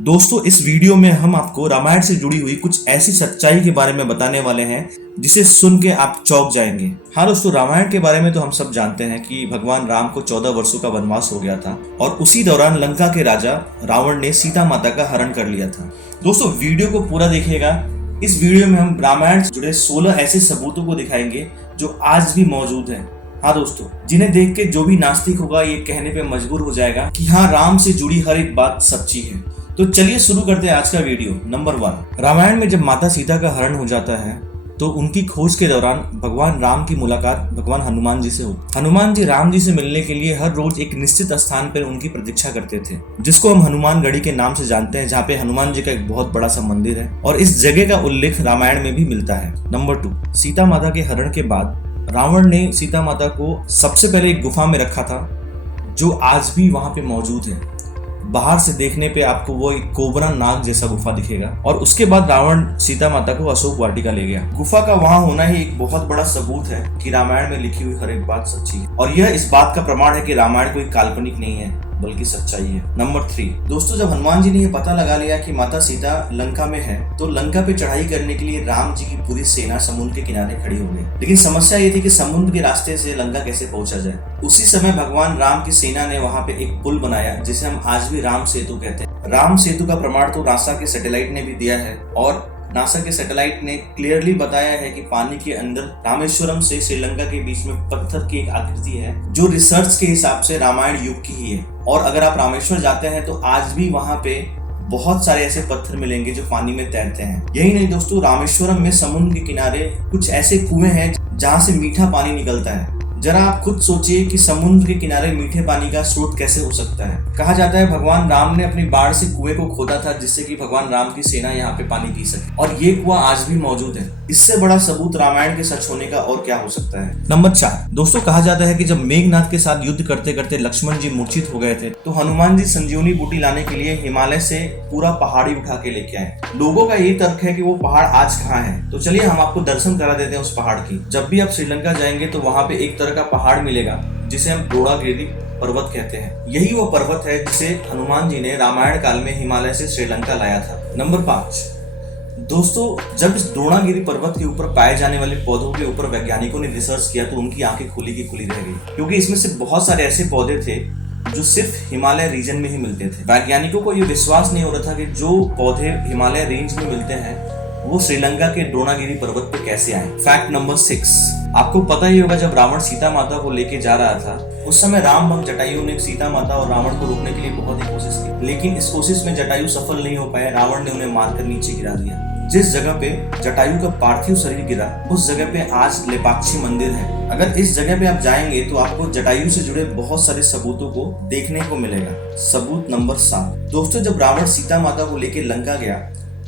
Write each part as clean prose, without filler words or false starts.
दोस्तों, इस वीडियो में हम आपको रामायण से जुड़ी हुई कुछ ऐसी सच्चाई के बारे में बताने वाले हैं जिसे सुन के आप चौंक जाएंगे। हाँ दोस्तों, रामायण के बारे में तो हम सब जानते हैं कि भगवान राम को 14 वर्षों का वनवास हो गया था और उसी दौरान लंका के राजा रावण ने सीता माता का हरण कर लिया था। दोस्तों, वीडियो को पूरा देखिएगा। इस वीडियो में हम रामायण से जुड़े 16 ऐसे सबूतों को दिखाएंगे जो आज भी मौजूद हैं। हाँ दोस्तों, जिन्हें देख के जो भी नास्तिक होगा ये कहने पे मजबूर हो जाएगा कि हाँ, राम से जुड़ी हर एक बात सच्ची है। तो चलिए शुरू करते हैं आज का वीडियो। नंबर 1, रामायण में जब माता सीता का हरण हो जाता है तो उनकी खोज के दौरान भगवान राम की मुलाकात भगवान हनुमान जी से होती। हनुमान जी राम जी से मिलने के लिए हर रोज एक निश्चित स्थान पर उनकी प्रतीक्षा करते थे, जिसको हम हनुमान गढ़ी के नाम से जानते हैं, जहाँ पे हनुमान जी का एक बहुत बड़ा सा मंदिर है और इस जगह का उल्लेख रामायण में भी मिलता है। नंबर 2, सीता माता के हरण के बाद रावण ने सीता माता को सबसे पहले एक गुफा में रखा था जो आज भी वहां पे मौजूद है। बाहर से देखने पे आपको वो एक कोबरा नाग जैसा गुफा दिखेगा और उसके बाद रावण सीता माता को अशोक वाटिका ले गया। गुफा का वहां होना ही एक बहुत बड़ा सबूत है कि रामायण में लिखी हुई हर एक बात सच्ची है और यह इस बात का प्रमाण है कि रामायण कोई काल्पनिक नहीं है बल्कि सच्चाई है। नंबर 3, दोस्तों, जब हनुमान जी ने यह पता लगा लिया कि माता सीता लंका में है तो लंका पे चढ़ाई करने के लिए राम जी की पूरी सेना समुद्र के किनारे खड़ी हो गई। लेकिन समस्या ये थी कि समुद्र के रास्ते से लंका कैसे पहुंचा जाए। उसी समय भगवान राम की सेना ने वहां पे एक पुल बनाया जिसे हम आज भी राम सेतु कहते हैं। राम सेतु का प्रमाण तो नासा के सैटेलाइट ने भी दिया है और नासा के सैटेलाइट ने क्लियरली बताया है कि पानी के अंदर रामेश्वरम से श्रीलंका के बीच में पत्थर की एक आकृति है जो रिसर्च के हिसाब से रामायण युग की ही है। और अगर आप रामेश्वर जाते हैं तो आज भी वहां पे बहुत सारे ऐसे पत्थर मिलेंगे जो पानी में तैरते हैं। यही नहीं दोस्तों, रामेश्वरम में समुद्र के किनारे कुछ ऐसे कुएं हैं जहां से मीठा पानी निकलता है। जरा आप खुद सोचिए कि समुद्र के किनारे मीठे पानी का स्रोत कैसे हो सकता है। कहा जाता है भगवान राम ने अपनी बाढ़ से कुएं को खोदा था जिससे कि भगवान राम की सेना यहाँ पे पानी पी सके और ये कुआं आज भी मौजूद है। इससे बड़ा सबूत रामायण के सच होने का और क्या हो सकता है। नंबर 4, दोस्तों, कहा जाता है कि जब मेघनाथ के साथ युद्ध करते करते लक्ष्मण जी मूर्छित हो गए थे तो हनुमान जी संजीवनी बूटी लाने के लिए हिमालय से पूरा पहाड़ी उठा के लेके आए। लोगों का यही तर्क है कि वो पहाड़ आज कहाँ है। तो चलिए हम आपको दर्शन करा देते हैं उस पहाड़ की। जब भी आप श्रीलंका जाएंगे तो वहाँ पे एक तरह का पहाड़ मिलेगा जिसे हम द्रोणागिरी पर्वत कहते हैं। यही वो पर्वत है जिसे हनुमान जी ने रामायण काल में हिमालय से श्रीलंका लाया था। नंबर 5, दोस्तों, जब इस द्रोणागिरी पर्वत के ऊपर पाए जाने वाले पौधों के ऊपर वैज्ञानिकों ने रिसर्च किया तो उनकी आंखें खुली की खुली रह गई, क्योंकि इसमें से बहुत सारे ऐसे पौधे थे जो सिर्फ हिमालय रीजन में ही मिलते थे। वैज्ञानिकों को यह विश्वास नहीं हो रहा था कि जो पौधे हिमालय रेंज में मिलते हैं वो श्रीलंका के द्रोणागिरी पर्वत पे कैसे आए। फैक्ट नंबर 6, आपको पता ही होगा जब रावण सीता माता को लेके जा रहा था उस समय राम भक्त जटायु ने सीता माता और रावण को रोकने के लिए बहुत ही कोशिश की, लेकिन इस कोशिश में जटायु सफल नहीं हो पाया। रावण ने उन्हें मारकर नीचे गिरा दिया। जिस जगह पे जटायु का पार्थिव शरीर गिरा उस जगह पे आज लेपाक्षी मंदिर है। अगर इस जगह पे आप जाएंगे तो आपको जटायु से जुड़े बहुत सारे सबूतों को देखने को मिलेगा। सबूत नंबर 7, दोस्तों, जब रावण सीता माता को लेकर लंका गया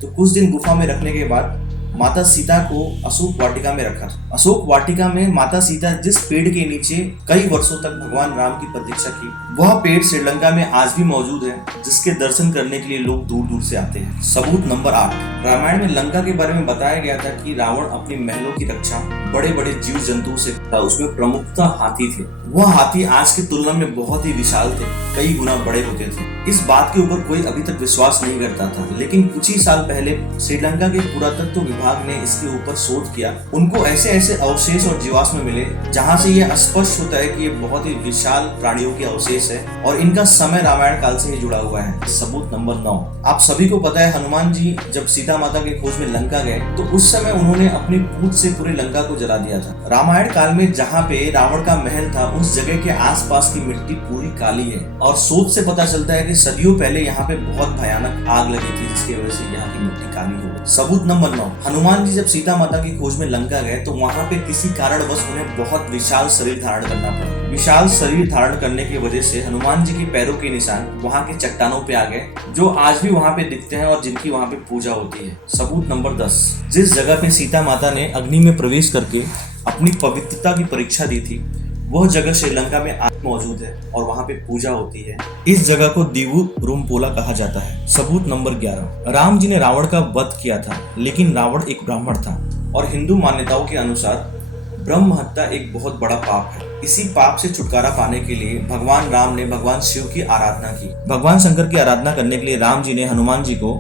तो कुछ दिन गुफा में रखने के बाद माता सीता को अशोक वाटिका में रखा। अशोक वाटिका में माता सीता जिस पेड़ के नीचे कई वर्षों तक भगवान राम की प्रतीक्षा की, वह पेड़ श्रीलंका में आज भी मौजूद है, जिसके दर्शन करने के लिए लोग दूर दूर से आते हैं। सबूत नंबर 8, रामायण में लंका के बारे में बताया गया था कि रावण अपने महलों की रक्षा बड़े बड़े जीव जंतु से था। उसमें प्रमुखता हाथी थे। वह हाथी आज की तुलना में बहुत ही विशाल थे, कई गुना बड़े होते थे। इस बात के ऊपर कोई अभी तक विश्वास नहीं करता था, लेकिन कुछ ही साल पहले श्रीलंका के पुरातत्व विभाग ने इसके ऊपर शोध किया। उनको ऐसे ऐसे अवशेष और जीवाश्म मिले जहां से यह स्पष्ट होता है कि ये बहुत ही विशाल प्राणियों के अवशेष है और इनका समय रामायण काल से ही जुड़ा हुआ है। सबूत नंबर 9, आप सभी को पता है हनुमान जी जब सीता माता के खोज में लंका गए तो उस समय उन्होंने अपनी पूंछ से पूरी लंका को जला दिया था। रामायण काल में जहाँ पे रावण का महल था उस जगह के आसपास की मिट्टी पूरी काली है और शोध से पता चलता है कि सदियों पहले यहाँ पे बहुत भयानक आग लगी थी जिसकी वजह से यहाँ की मिट्टी काली हो गई। सबूत नंबर 9, हनुमान जी जब सीता माता की खोज में लंका गए तो वहाँ पे किसी कारणवश उन्हें बहुत विशाल शरीर धारण करना पड़ा। विशाल शरीर धारण करने की वजह से हनुमान जी के पैरों के निशान वहाँ के चट्टानों पे आ गए जो आज भी वहाँ पे दिखते हैं और जिनकी वहाँ पे पूजा होती है। सबूत नंबर 10, जिस जगह पे सीता माता ने अग्नि में प्रवेश करके अपनी पवित्रता की परीक्षा दी थी वह जगह श्रीलंका में आज मौजूद है और वहाँ पे पूजा होती है। इस जगह को दीवु रूमपोला कहा जाता है। सबूत नंबर 11, राम जी ने रावण का वध किया था, लेकिन रावण एक ब्राह्मण था और हिंदू मान्यताओं के अनुसार ब्रह्म हत्या एक बहुत बड़ा पाप है। इसी पाप से छुटकारा पाने के लिए भगवान राम ने भगवान शिव की आराधना की। भगवान शंकर की आराधना करने के लिए राम जी ने हनुमान जी को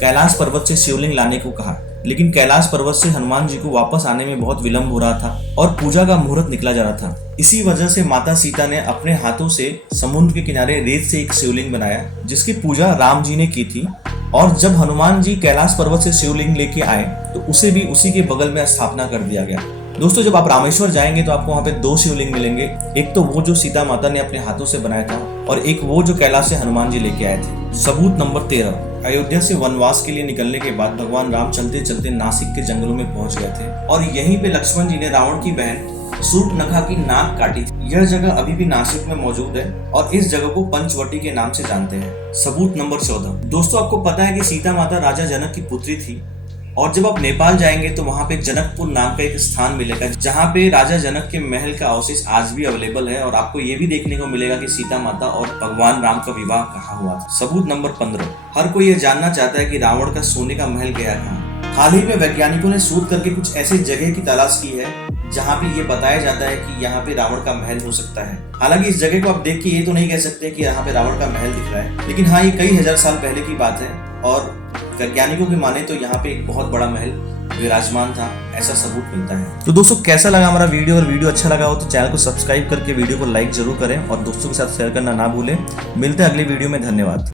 कैलाश पर्वत से शिवलिंग लाने को कहा, लेकिन कैलाश पर्वत से हनुमान जी को वापस आने में बहुत विलंब हो रहा था और पूजा का मुहूर्त निकला जा रहा था। इसी वजह से माता सीता ने अपने हाथों से समुद्र के किनारे रेत से एक शिवलिंग बनाया, जिसकी पूजा राम जी ने की थी। और जब हनुमान जी कैलाश पर्वत से शिवलिंग लेके आए तो उसे भी उसी के बगल में स्थापना कर दिया गया। दोस्तों, जब आप रामेश्वर जाएंगे तो आपको वहाँ पे 2 शिवलिंग मिलेंगे। एक तो वो जो सीता माता ने अपने हाथों से बनाया था और एक वो जो कैलाश से हनुमान जी लेके आए थे। सबूत नंबर 13। अयोध्या से वनवास के लिए निकलने के बाद भगवान राम चलते चलते नासिक के जंगलों में पहुंच गए थे और यहीं पे लक्ष्मण जी ने रावण की बहन शूर्पणखा की नाक काटी थी। यह जगह अभी भी नासिक में मौजूद है और इस जगह को पंचवटी के नाम से जानते हैं। सबूत नंबर 14। दोस्तों, आपको पता है कि सीता माता राजा जनक की पुत्री थी और जब आप नेपाल जाएंगे तो वहाँ पे जनकपुर नाम का एक स्थान मिलेगा जहाँ पे राजा जनक के महल का अवशेष आज भी अवेलेबल है और आपको ये भी देखने को मिलेगा कि सीता माता और भगवान राम का विवाह कहाँ हुआ था। सबूत नंबर 15। हर कोई ये जानना चाहता है कि रावण का सोने का महल गया कहाँ। हाल ही में वैज्ञानिकों ने शोध करके कुछ ऐसी जगह की तलाश की है जहाँ पे ये बताया जाता है कि यहाँ पे रावण का महल हो सकता है। हालांकि इस जगह को आप देख के ये तो नहीं कह सकते कि यहाँ पे रावण का महल दिख रहा है, लेकिन हाँ, ये कई हजार साल पहले की बात है और वैज्ञानिकों की माने तो यहाँ पे एक बहुत बड़ा महल विराजमान था, ऐसा सबूत मिलता है। तो दोस्तों, कैसा लगा हमारा वीडियो? अगर वीडियो अच्छा लगा हो तो चैनल को सब्सक्राइब करके वीडियो को लाइक जरूर करें और दोस्तों के साथ शेयर करना ना भूलें। मिलते हैं अगले वीडियो में। धन्यवाद।